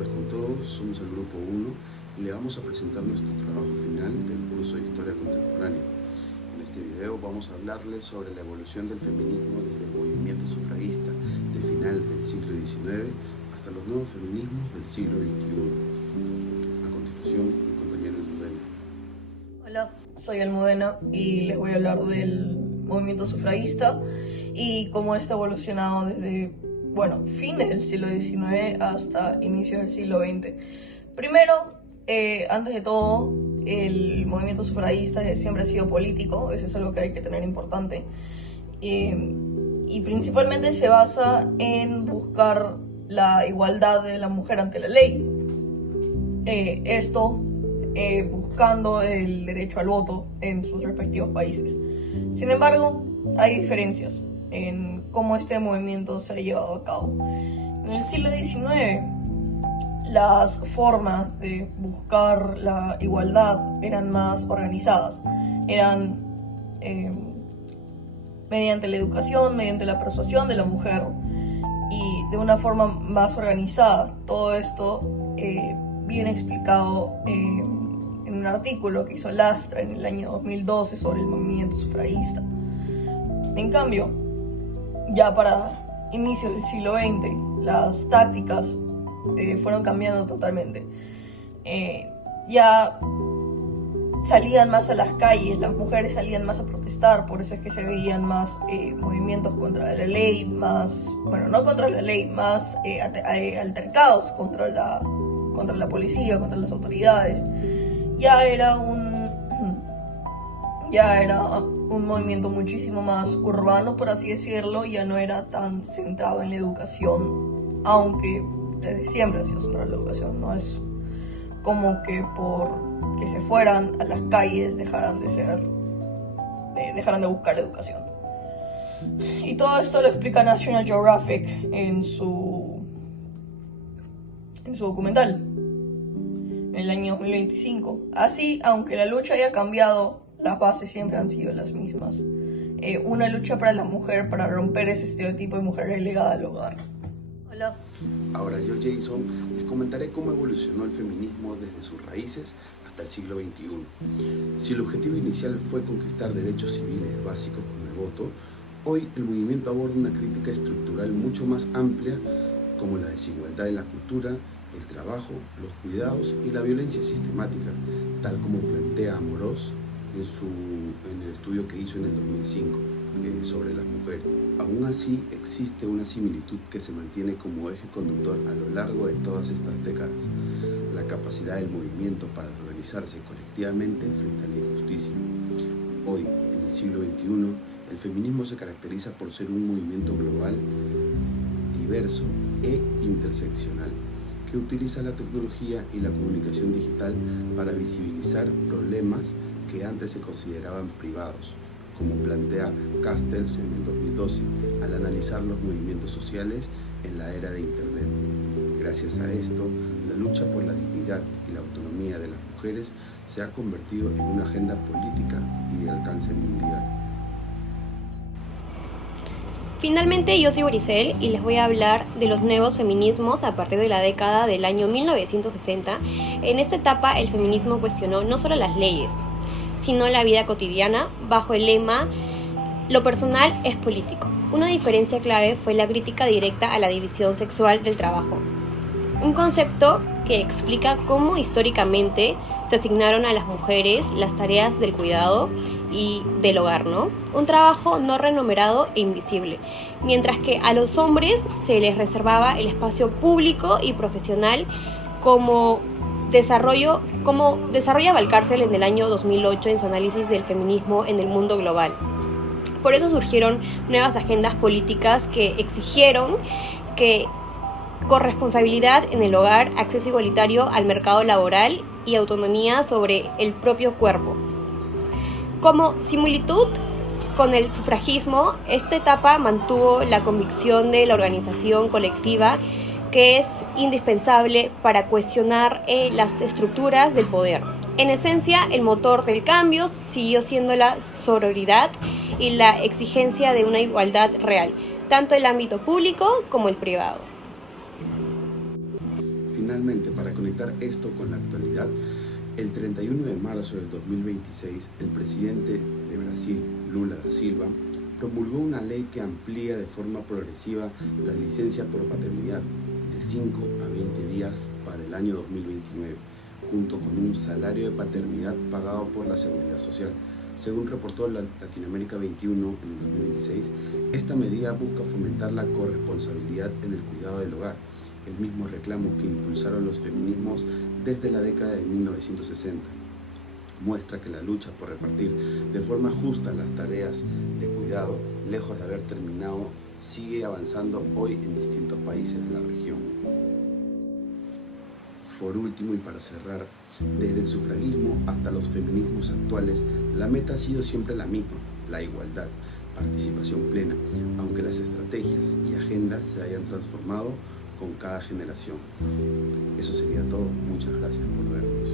tardes con todos, somos el Grupo 1 y le vamos a presentar nuestro trabajo final del curso de Historia Contemporánea. En este video vamos a hablarles sobre la evolución del feminismo desde el movimiento sufragista de finales del siglo XIX hasta los nuevos feminismos del siglo XXI. A continuación, mi compañero Almudena. Hola, soy Almudena y les voy a hablar del movimiento sufragista y cómo está evolucionado desde fines del siglo XIX hasta inicios del siglo XX. Primero, antes de todo, el movimiento sufragista siempre ha sido político, eso es algo que hay que tener importante, y principalmente se basa en buscar la igualdad de la mujer ante la ley. Buscando el derecho al voto en sus respectivos países. Sin embargo, hay diferencias en cómo este movimiento se ha llevado a cabo. En el siglo XIX, las formas de buscar la igualdad eran más organizadas. Eran mediante la educación, mediante la persuasión de la mujer y de una forma más organizada. Todo esto viene explicado en un artículo que hizo Lastra en el año 2012 sobre el movimiento sufragista. En cambio, ya para inicios del siglo XX, las tácticas fueron cambiando totalmente. Ya salían más a las calles, las mujeres salían más a protestar, por eso es que se veían más movimientos contra la ley, más altercados contra la policía, contra las autoridades. Ya era un movimiento muchísimo más urbano, por así decirlo, ya no era tan centrado en la educación, aunque desde siempre ha sido centrado en la educación. No es como que por que se fueran a las calles dejaran de buscar la educación. Y todo esto lo explica National Geographic en su documental en el año 2025. Así, aunque la lucha haya cambiado, las bases siempre han sido las mismas. Una lucha para la mujer, para romper ese estereotipo de mujer relegada al hogar. Hola. Ahora yo, Jason, les comentaré cómo evolucionó el feminismo desde sus raíces hasta el siglo XXI. Si el objetivo inicial fue conquistar derechos civiles básicos como el voto, hoy el movimiento aborda una crítica estructural mucho más amplia, como la desigualdad en la cultura, el trabajo, los cuidados y la violencia sistemática, tal como plantea Amorós en el estudio que hizo en el 2005 sobre las mujeres. Aún así, existe una similitud que se mantiene como eje conductor a lo largo de todas estas décadas: la capacidad del movimiento para organizarse colectivamente frente a la injusticia. Hoy, en el siglo XXI, el feminismo se caracteriza por ser un movimiento global, diverso e interseccional, que utiliza la tecnología y la comunicación digital para visibilizar problemas que antes se consideraban privados, como plantea Castells en el 2012, al analizar los movimientos sociales en la era de Internet. Gracias a esto, la lucha por la dignidad y la autonomía de las mujeres se ha convertido en una agenda política y de alcance mundial. Finalmente, yo soy Boricel y les voy a hablar de los nuevos feminismos a partir de la década del año 1960. En esta etapa, el feminismo cuestionó no solo las leyes, sino la vida cotidiana, bajo el lema "lo personal es político". Una diferencia clave fue la crítica directa a la división sexual del trabajo, un concepto que explica cómo históricamente se asignaron a las mujeres las tareas del cuidado y del hogar, ¿no? Un trabajo no remunerado e invisible, mientras que a los hombres se les reservaba el espacio público y profesional, como desarrolla Valcárcel en el año 2008 en su análisis del feminismo en el mundo global. Por eso surgieron nuevas agendas políticas que exigieron que corresponsabilidad en el hogar, acceso igualitario al mercado laboral y autonomía sobre el propio cuerpo. Como similitud con el sufragismo, esta etapa mantuvo la convicción de la organización colectiva, que es indispensable para cuestionar las estructuras del poder. En esencia, el motor del cambio siguió siendo la sororidad y la exigencia de una igualdad real, tanto el ámbito público como el privado. Finalmente, para conectar esto con la actualidad, el 31 de marzo del 2026, el presidente de Brasil, Lula da Silva, promulgó una ley que amplía de forma progresiva la licencia por paternidad de 5 a 20 días para el año 2029, junto con un salario de paternidad pagado por la Seguridad Social. Según reportó Latinoamérica 21 en el 2026, esta medida busca fomentar la corresponsabilidad en el cuidado del hogar, el mismo reclamo que impulsaron los feminismos desde la década de 1960. Muestra que la lucha por repartir de forma justa las tareas de cuidado, lejos de haber terminado, sigue avanzando hoy en distintos países de la región. Por último y para cerrar, desde el sufragismo hasta los feminismos actuales, la meta ha sido siempre la misma, la igualdad, participación plena, aunque las estrategias y agendas se hayan transformado con cada generación. Eso sería todo. Muchas gracias por vernos.